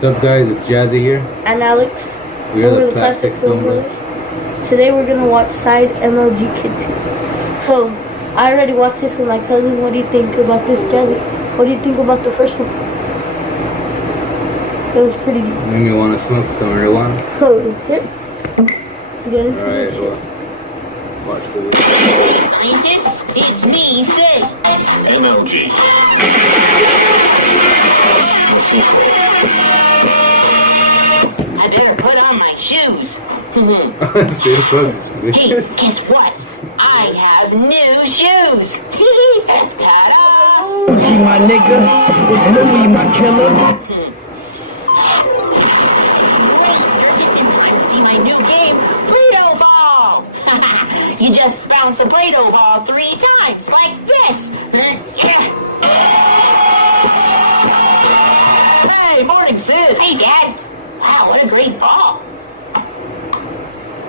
What's up, guys? It's Jazzy here. And Alex. We are the Plastic Film Brothers. Today we're gonna watch Side MLG Kid 2. So, I already watched this with my cousin. What do you think about this, Jazzy? What do you think about the first one? It was pretty good. Made me want to smoke some marijuana. Holy shit. Let's get into this shit. Let's watch the video. Scientists, it's me, Sid. MLG. I better put on my shoes. Hey, guess what? I have new shoes. Ta-da! Gucci, my nigga. It's Louis, my killer. You're just in time to see my new game, Play-Doh Ball. You just bounce a Play-Doh ball 3 times, like this. Hey, morning, Sid. Hey, Dad. Wow, what a great ball.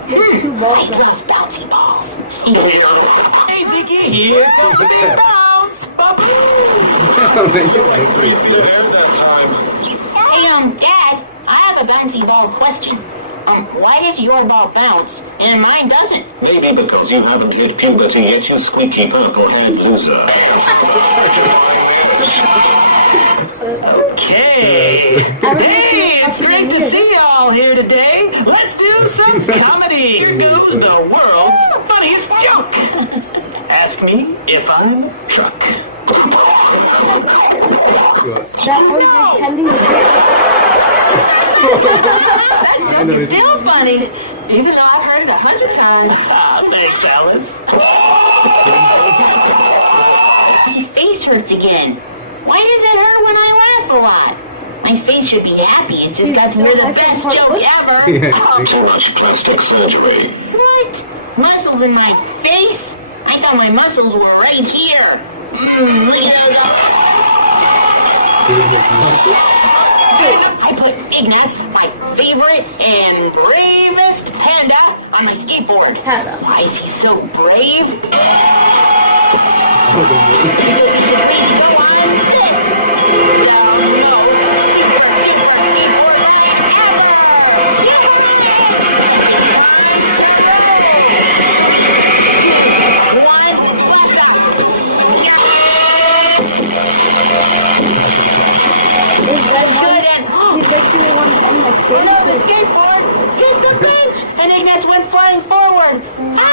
There's 2 balls I now. love bouncy balls. Hey, Ziggy, here comes the big bounce. Hey, Dad, I have a bouncy ball question. Why does your ball bounce and mine doesn't? Maybe because you haven't hit puberty yet, you squeaky purple head loser. Okay. Hey, it's great to see y'all here today. Let's do some comedy. Here goes the world's funniest joke. Ask me if I'm a truck. That was pending the That joke is still funny, even though I've heard it 100 times. Thanks, Alice. My face hurts again. Why does it hurt when I laugh a lot? My face should be happy and just got to hear the best joke ever. Too much plastic surgery. What? Muscles in my face? I thought my muscles were right here. Look at those. I put Big Nuts, my favorite and bravest panda, on my skateboard. Panda. Why is he so brave? He's like, do they want to end my skateboard? The skateboard hit the bench, and Ignatz went flying forward. Ah!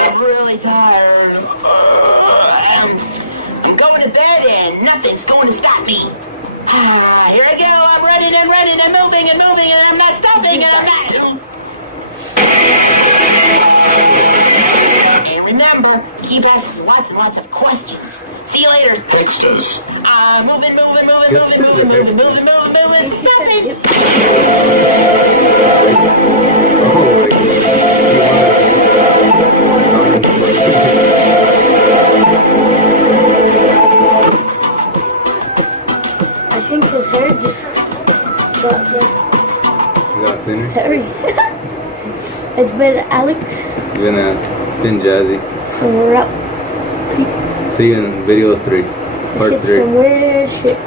I'm really tired. I'm going to bed and nothing's going to stop me. Here I go. I'm running and running and moving and moving and I'm not stopping and I'm not. And remember, keep asking lots and lots of questions. See you later. Hipsters. Moving. Stop it. I think his hair just got this You got thinner? hairy. It's been Alex. It's been Jazzy. And we're out. See you in video 3. Part Let's get 3. some weird shit.